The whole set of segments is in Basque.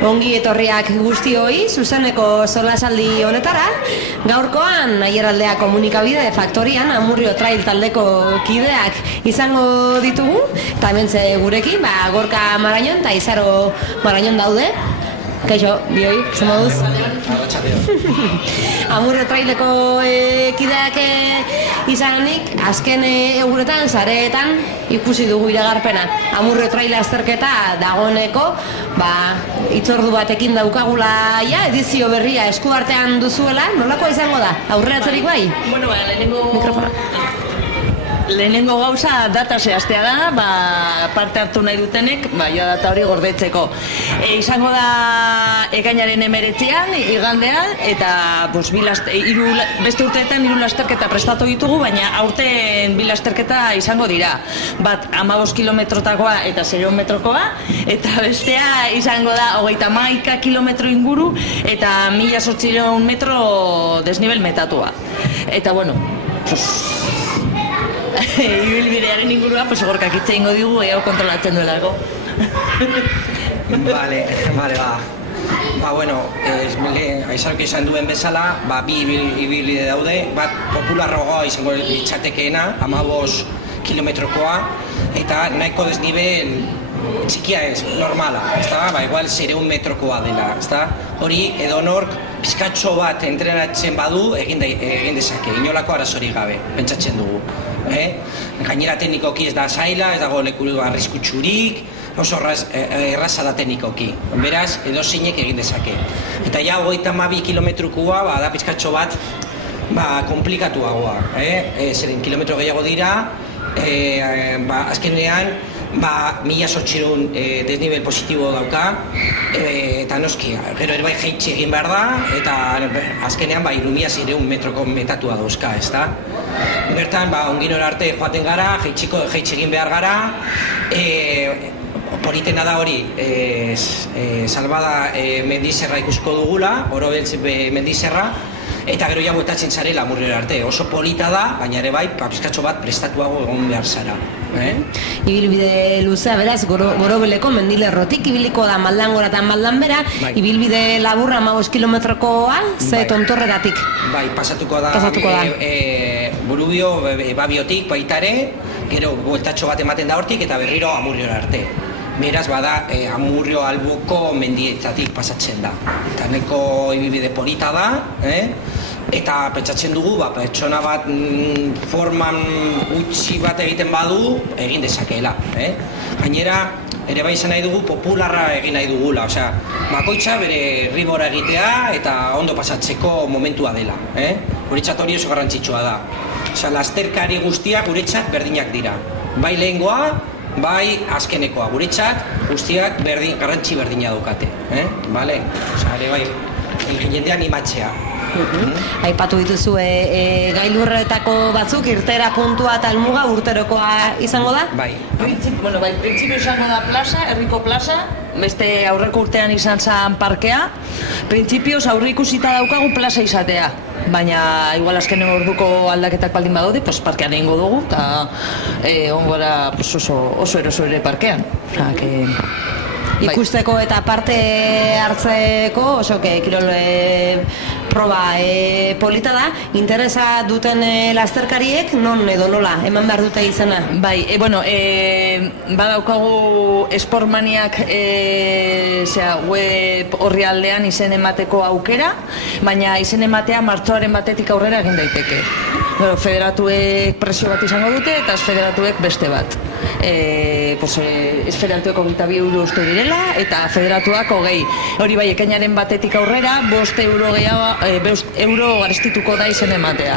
Ongi etorriak guztioi, zuzeneko solasaldi honetara. Gaurkoan, Aieraldea komunikabide faktorian Amurrio Trail taldeko kideak izango ditugu. Eta hementze gurekin, Gorka Marañon eta Izaro Marañon daude. Kaixo, bioi, ze moduz? Amurrio Traileko kideak izanik, azken egunetan, sareetan ikusi dugu iragarpena. Amurrio Trail azterketa dagoeneko, hitzordu batekin daukagula edizio berria eskuartean duzuela, nolakoa izango da? Aurreratzerik bai? Bueno, Mikrofona. Lehenengo gauza data zehaztea da, parte hartu nahi dutenek, data hori gordetzeko. Izango da ekainaren 19an, igandean, eta beste urteetan 3 lasterketa prestatu ditugu, baina aurten 2 lasterketa izango dira. Bat 15 kilometrotakoa eta 0 metrokoa, eta bestea izango da 31 kilometro inguru eta 1800 metro desnivel metatua. Eta bueno, ibilbidearen ingurua, Gorkak hitz egingo digu, hau kontrolatzen duelako. Vale. Aizarok izan duen bezala, bi ibilbide daude, bat popularroa izango litzatekeena, 15 kilometrokoa, eta nahiko desnivel txikia ez, normala, igual 0 metrokoa dela, hori edonork pizkatxo bat entrenatzen badu egin dezake, inolako arazorik gabe, pentsatzen dugu. Gainera teknikoki ez da zaila, ez dago leku arriskutsurik, oso erraza da teknikoki, beraz edozeinek egin dezake. Eta 32 kilometrokoa da pizkatxo bat komplikatuagoa, zeren kilometro gehiago dira, azkenean 1800 desnivel positibo dauka, eta noski, gero ere jaitsi egin behar da, eta azkenean 3600 metroko metatua dauzka, ezta? Bertan, onginora arte joaten gara, jaitsi egin behar gara, politena da hori, Salbada mendizerra ikusko dugula, Orobeltz mendizerra, eta gero ja bueltatzen zarela Amurriora arte. Oso polita da, baina ere bai, pizkatxo bat prestatuago egon behar zara. Ibilbide luzea, beraz, Gorobeleko mendilerrotik ibiliko da Maldangora eta Maldanbera, ibilbide laburra 15 kilometrokoa, ze tontorreratik. Bai, pasatuko da Burubio, Babiotik baita ere, gero bueltatxo bat ematen da hortik eta berriro Amurriora arte. Beraz, Amurrio albuko mendietatik pasatzen da. Eta neko ibilbide polita da, eta pentsatzen dugu, pertsona bat forman gutxi bat egiten badu, egin dezakeela. Gainera, ere bai izan nahi dugu, popularra egin nahi dugula. Bakoitza bere ribora egitea eta ondo pasatzeko momentua dela. Guretzat hori oso garrantzitsua da. Lasterkari guztiak guretzat berdinak dira. Bai lehengoa, bai azkenekoa, guretzat guztiak garrantzi berdina daukate. Ere bai, jendea animatzea. Aipatu dituzu gailurretako batzuk, irtera puntua eta helmuga urterokoa izango da? Bai. Printzipio izango da plaza, herriko plaza, beste aurreko urtean izan zen parkea. Printzipioz aurreikusita daukagu plaza izatea. Baina, igual azkenen orduko aldaketak baldin badaude, parkean egingo dugu, eta ongora oso eroso ere parkean. Ikusteko eta parte hartzeko, oso kirol proba polita da, interesa duten lasterkariek non edo nola, eman behar dute izena? Bai, badaukagu Sportmaniak web horri aldean izen emateko aukera, baina izen ematea martxoaren batetik aurrera egin daiteke. Federatuek presio bat izango dute eta ez federatuek beste bat. Ez federatuek 22 euro uste direla eta federatuak 20. Hori bai, ekainaren batetik aurrera, 5 euro garestituko da izen ematea.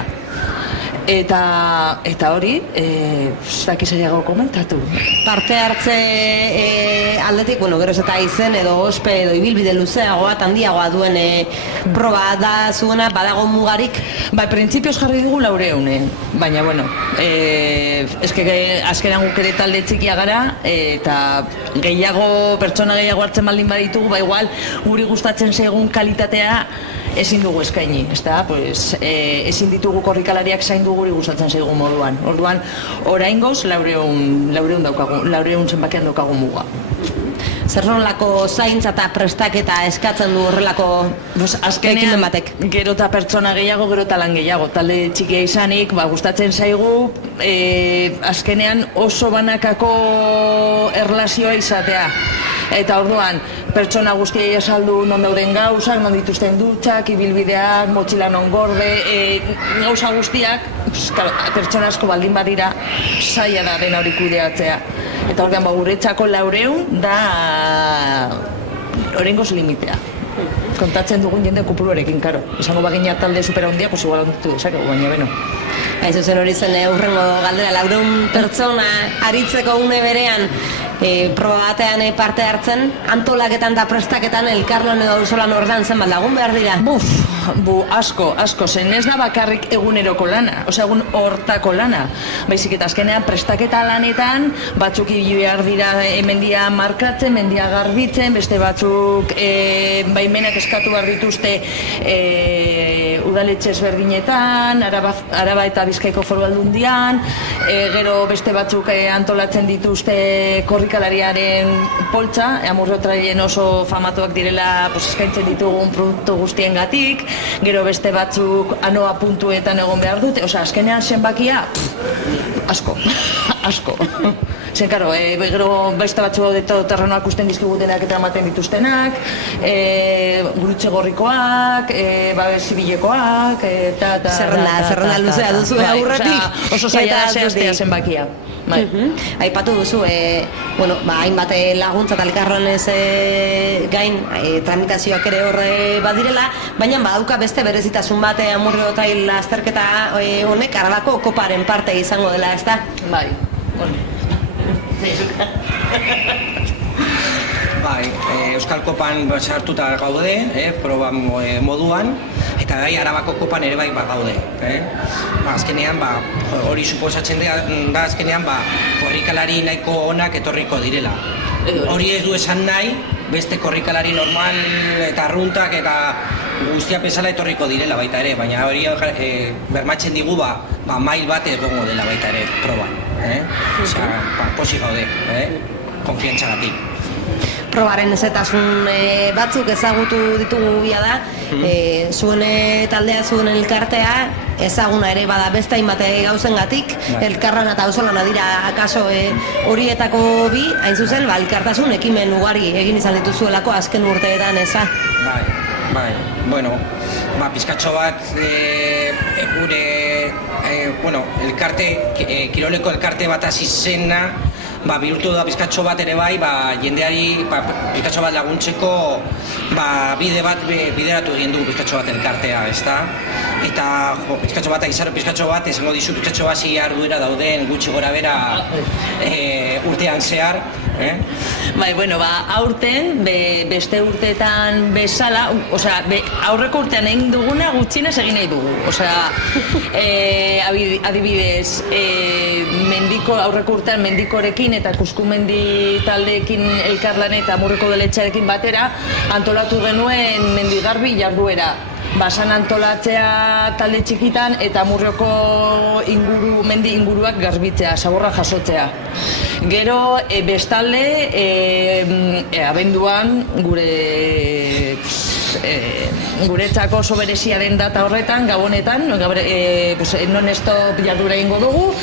Eta hori, ez dakiz gehiago komentatu. Parte hartze aldetik, geroz eta izen edo ospe edo ibilbide luzeagoa, handiagoa duen proba da zuena, badago mugarik? Printzipioz jarri dugu 400, baina, azkenan guk ere talde txikia gara, eta pertsona gehiago hartzen baldin baditugu, igual, guri gustatzen zaigun kalitatea ezin dugu eskaini, ezin ditugu korrikalariak zaindu guri gustatzen zaigu moduan. Orduan, oraingoz 400 zenbakian daukagu muga. zer nolako zaintza eta prestaketa eskatzen du horrelako ekimen batek? Gero eta pertsona gehiago, gero eta lan gehiago. Talde txikia izanik, gustatzen zaigu, azkenean oso banakako erlazioa izatea. Eta orduan, pertsona guztiei esaldu non dauden gauzak, non dituzten dutxak, ibilbideak, motxila non gorde, gauza guztiak, pertsona asko baldin badira, zaila da dena hori kudeatzea. Eta orduan, guretzako 400 da oraingoz limitea. Kontatzen dugun jende kopuruarekin, karo. Esango bagina talde supera hundia, pues igual handitu dezakegu, baina beno. Hain zuzen hori zen hurrengo galdera, 400 pertsona aritzeko une berean proba batean parte hartzen, antolaketan eta prestaketan elkarlan edo auzolan ordan zenbat lagun behar dira? Asko, zen ez da bakarrik eguneroko lana, egun hortako lana. Baizik eta azkenean prestaketa lanetan, batzuk behar dira mendia markatzen, mendia garbitzen, beste batzuk baimenak eskatu behar dituzte udaletxe ezberdinetan, Araba eta Bizkaiko Foru Aldundian, gero beste batzuk antolatzen dituzte korrikalariaren poltsa, Amurrio Trailen oso famatuak direla eskaintzen ditugun produktu guztiengatik, gero beste batzuk anoa puntuetan egon behar dute, azkenean zenbakia, asko. Zen, karo, gero beste batzu terrenoak usten dizkigutenak eta ematen dituztenak, gurutxe gorrikoak, zibilekoak, eta... Zerrenda luzea duzu aurretik. Oso zaila zehaztea zenbakia. Aipatu duzu, hainbat laguntza eta elkarronez gain tramitazioak ere horre badirela, baina badauka beste berezitasun bat Amurrio Trail azterketa honek Arabako koparen parte izango dela, ezta? Bai, Euskal Kopan sartuta gaude, proba moduan, eta bai Arabako Kopan ere bai gaude. Azkenean, hori suposatzen da azkenean, korrikalari nahiko onak etorriko direla. Hori ez du esan nahi, beste korrikalari normal eta arruntak eta guztia bezala etorriko direla baita ere, baina hori bermatzen digu mail bat egongo dela baita ere proban. Posi gaude, konfiantzagatik. Probaren ezetasun batzuk ezagutu ditugu bila da, zuen taldea, zuen elkartea, ezaguna ere bada beste hainbat gauzengatik, elkarran eta auzolana dira akaso horietako bi, hain zuzen, elkartasun ekimen ugari egin izan dituzuelako azken urteetan, eza? Bai, pizkatxo bat gure, kiroleko elkarte bat hasi zena, bihurtu da pizkatxo bat ere bai, jendeari pizkatxo bat laguntzeko bide bat bideratu egin dugu pizkatxo bat elkartea, ezta? Eta pizkatxo bat, egizaro pizkatxo bat, esango dizu pizkatxo bat arduera dauden gutxi gora bera urtean zehar. Aurten, beste urteetan bezala, aurreko urtean egin duguna gutxienez egin nahi dugu. Adibidez, aurreko urtean mendikorekin eta kuskumendi taldeekin elkarlan eta Amurriko udaletxearekin batera antolatu genuen mendigarbi jarduera. Basan antolatzea talde txikitan eta Amurrioko mendi inguruak garbitzea, zaborra jasotzea. Gero, bestalde, abenduan guretzako oso berezia den data horretan, gabonetan, non-stop jardura egingo dugu.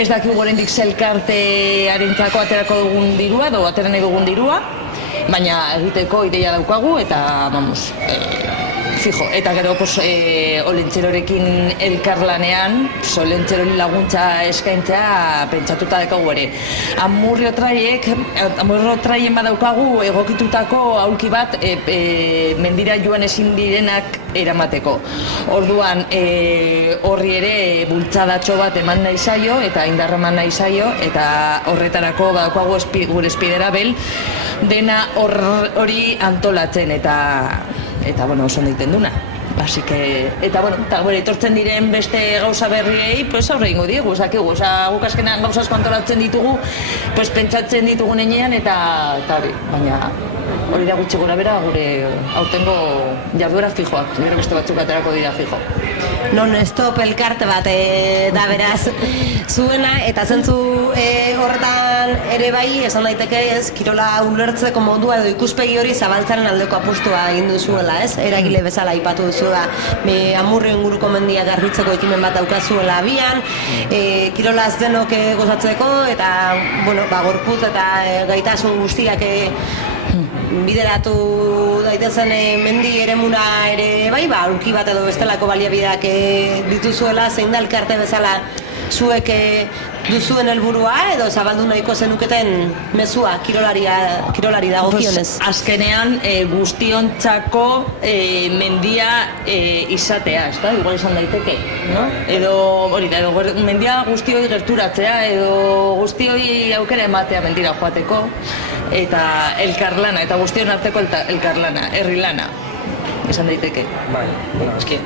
Ez dakigu oraindik zelkartearentzako aterako dugun dirua, edo atera nahi dugun dirua, baina egiteko ideia daukagu eta, fijo, eta gero Olentxerorekin elkarlanean, Olentxerori laguntza eskaintzea pentsatuta daukagu ere. Amurrio Trailen badaukagu egokitutako aulki bat mendira joan ezin direnak eramateko. Orduan, horri ere bultzadatxo bat eman nahi zaio eta indarra eman nahi zaio, eta horretarako badaukagu gure Spiderabel dena hori antolatzen eta oso egiten duna. Así que, eta etortzen diren beste gauza berriei, pues aurre ingo diegu, esakigu, guk azkenean gauza asko antolatzen ditugu, pues pentsatzen ditugun enean, eta hori, baina hori da gutxi gora bera gure aurtengo jarduera fijoak, gero beste batzuk aterako dira fijo. Non-stop elkarte bat da beraz zuena, eta zentzu horretan ere bai, esan daiteke ez, kirola ulertzeko modua edo ikuspegi hori zabaltzaren aldeko apustua egin duzuela, ez? Eragile bezala aipatu duzu da, Amurrio inguruko mendia garbitzeko ekimen bat daukazuela abian, kirolaz denok gozatzeko, eta, gorputz eta gaitasun guztiak bideratu daitezen mendi eremuna ere bai, aurki bat edo bestelako baliabideak dituzuela, zein da elkarte bezala zuek duzuen helburua edo zabaldu nahiko zenuketen mezua kirolari dagokionez? Azkenean guztiontzako mendia izatea, ez da? Igual izan daiteke, no? Edo mendia guztioi gerturatzea, edo guztioi aukera ematea mendira joateko, eta elkarlana, eta guztion arteko elkarlana, herri lana, izan daiteke. Bai,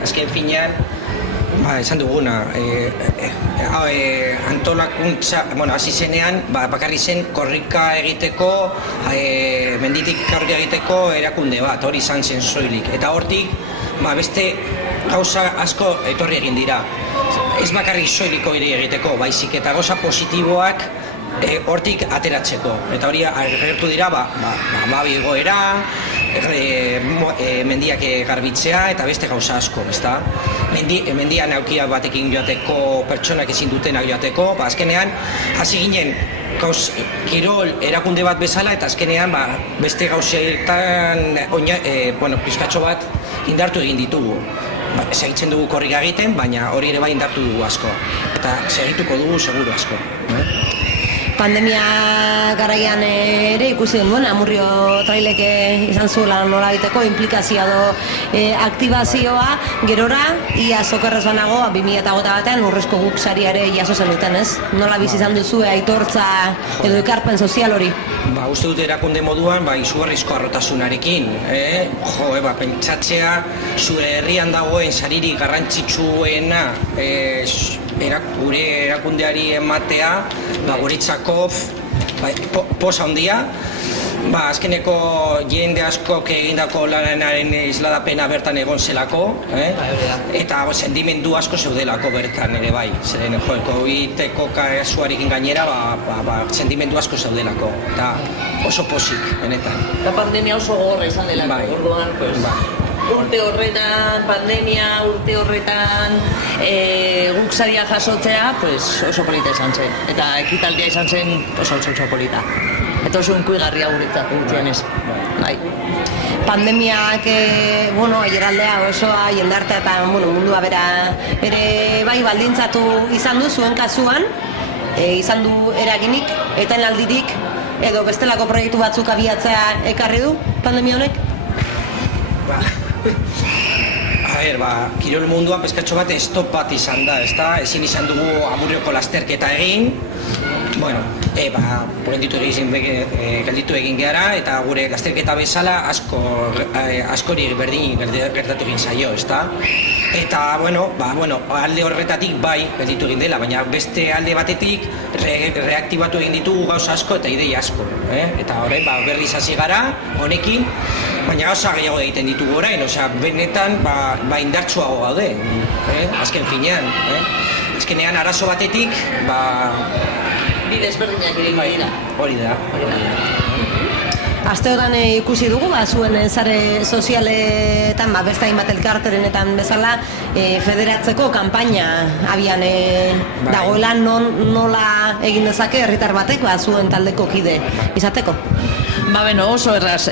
azken finean, esan duguna, antolakuntza, hasi zenean, bakarri zen korrika egiteko, menditik korrika egiteko erakunde bat, hori izan zen soilik. Eta hortik, beste gauza asko etorri egin dira. Ez bakarri soiliko egiteko, baizik eta gauza positiboak hortik ateratzeko. Eta hori agertu dira, babi egoera, mendiak garbitzea eta beste gauza asko, ezta? Mendian aukia batekin joateko, pertsonak ezin dutenak joateko, azkenean hasi ginen kirol erakunde bat bezala, eta azkenean beste gauzeetan pizkatxo bat indartu egin ditugu. Segitzen dugu korrika egiten, baina hori ere bai indartu dugu asko, eta segituko dugu seguru asko. Pandemia garaian ere ikusi genuen, Amurrio traileke izan zuela nolabiteko implikazioa edo aktibazioa, gerora, ia zokerrez banago, 2008 urrezko guk saria ere jaso zenuten, ez? Nola bizi izan duzu aitortza edo ekarpen sozial hori? Uste dut erakunde moduan, izugarrizko arrotasunarekin, pentsatzea zure herrian dagoen saririk garrantzitsuena gure erakundeari ematea, guretzako posa handia, azkeneko jende askok egindako lanaren isladapena bertan egon zelako, eta sentimendu asko zeudelako bertan ere bai. Zeren, COVID-eko kasuarekin gainera, sentimendu asko zeudelako, eta oso posik, benetan. Eta pandemia oso gogorra izan delako, orduan, urte horretan, pandemia, urte horretan guk saria jasotzea, oso polita izan zen. Eta ekitaldia izan zen oso polita. Eta oso unkuigarria guretzat, gutxienez. Pandemiak, aieraldea osoa, jendartea eta mundua bera ere bai baldintzatu izan du zuen kasuan, izan du eraginik, etenaldirik, edo bestelako proiektu batzuk abiatzea ekarri du pandemia honek? Kirol munduan peskatxo bat stop bat izan da, ezin izan dugu Amurrioko lasterketa egin, gelditu egin gara, eta gure lasterketa bezala askori berdin gertatu egin zaio, ezta? Eta, alde horretatik bai gelditu egin dela, baina beste alde batetik reaktibatu egin ditugu gauza asko eta ideia asko, eta horren berriz hasi gara honekin, baina gauza gehiago egiten ditugu orain, benetan indartsuago gaude, azken finean. Azkenean arazo batetik, bide ezberdinak ere dira. Hori da. Aste horan ikusi dugu, zuen sare sozialetan, beste hainbat elkarterenetan bezala, federatzeko kanpaina abian dagoela, nola egin dezake herritar batek zuen taldeko kide izateko? Oso erraz,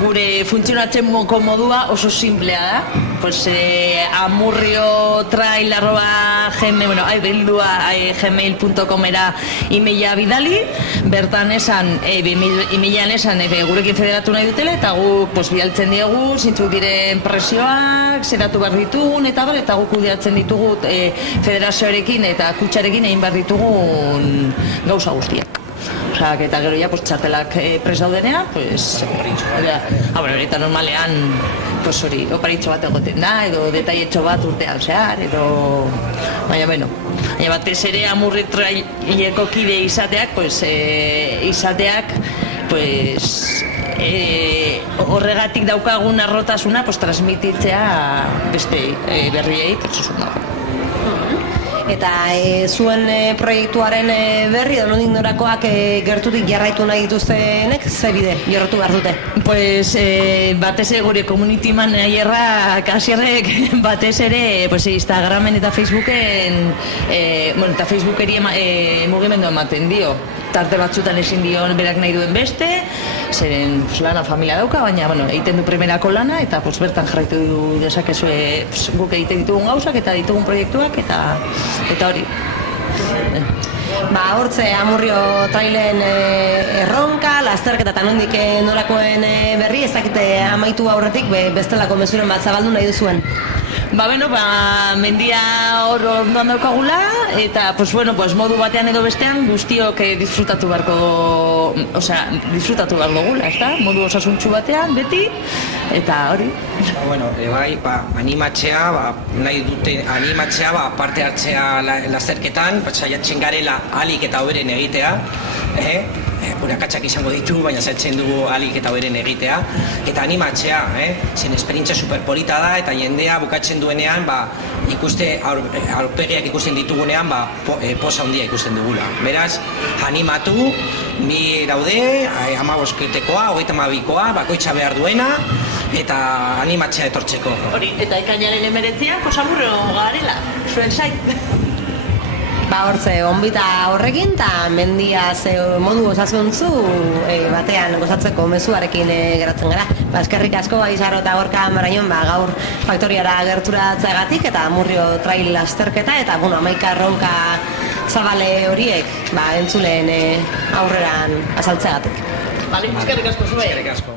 gure funtzionatzen modua oso simplea da. Amurrio trail gmail.com era emaila bidali, bertan esan, emailan esan gurekin federatu nahi dutela, eta guk bialtzen diegu, zintzuk diren presioak, zeratu behar ditugun, eta guk kudeatzen ditugu federazioarekin eta kutsarekin egin behar ditugun gauza guztiak. osak eta gero ja, pues, txartelak pres daudenean, pues, eta normalean, pues, hori, oparitxo bat egoten da, edo detailetxo bat urtean zehar, edo, baina, bueno, batez ere Amurrio Traileko kide izateak, pues, horregatik daukagun arrotasuna, pues, transmititzea beste berriei, tertsusun dago. Eta zuen proiektuaren berri edo nondik norakoak gertutik jarraitu nahi dituztenek ze bide jorratu behar dute? Pues batez ere gure community managerra kasierrek batez ere pues, Instagramen eta Facebooken eta Facebookeri mugimendu ematen dio. Tarte batzutan ezin dio berak nahi duen beste, zeren pues, lana familia dauka, baina bueno, egiten du primerako lana eta pues, bertan jarraitu dezakezue pues, guk egiten ditugun gauzak eta ditugun proiektuak eta hori. Hortze Amurrio Trailen erronka, lasterketa eta nondik nolakoen berri, ez dakite amaitu aurretik bestelako mezuren bat zabaldu nahi duzuen. Mendia hor ondoan daukagula eta modu batean edo bestean guztiok disfrutatu beharko gula, ezta? Modu osasuntsu batean, beti, eta hori. Animatzea, nahi dute animatzea, parte hartzea lasterketan, saiatzen garela ahalik eta hoberen egitea, gure akatsak izango ditu, baina zaitzen dugu ahalik eta hoberen egitea, eta animatzea, zen esperientzia superpolita da, eta jendea bukatzen duenean, ikuste, aurpegiak ikusten ditugunean, posa handia ikusten dugula. Beraz, animatu, bi daude, 15-koa, 32koa, bakoitza behar duena, eta animatzea etortzeko. Hori, eta ekainaren 19an, Amurrio garela, zuen zait. Hortze, onbita horrekin, eta mendia modu osasuntzu batean gozatzeko mezuarekin geratzen gara. Eskerrik asko, Izaro eta Gorka Marañon, gaur faktoriara gerturatzeagatik, eta Amurrio Trail lasterketa, eta 11 erronka zabale horiek entzuleen aurreran azaltzeagatik. Eskerrik asko zuen. Eskerrik asko.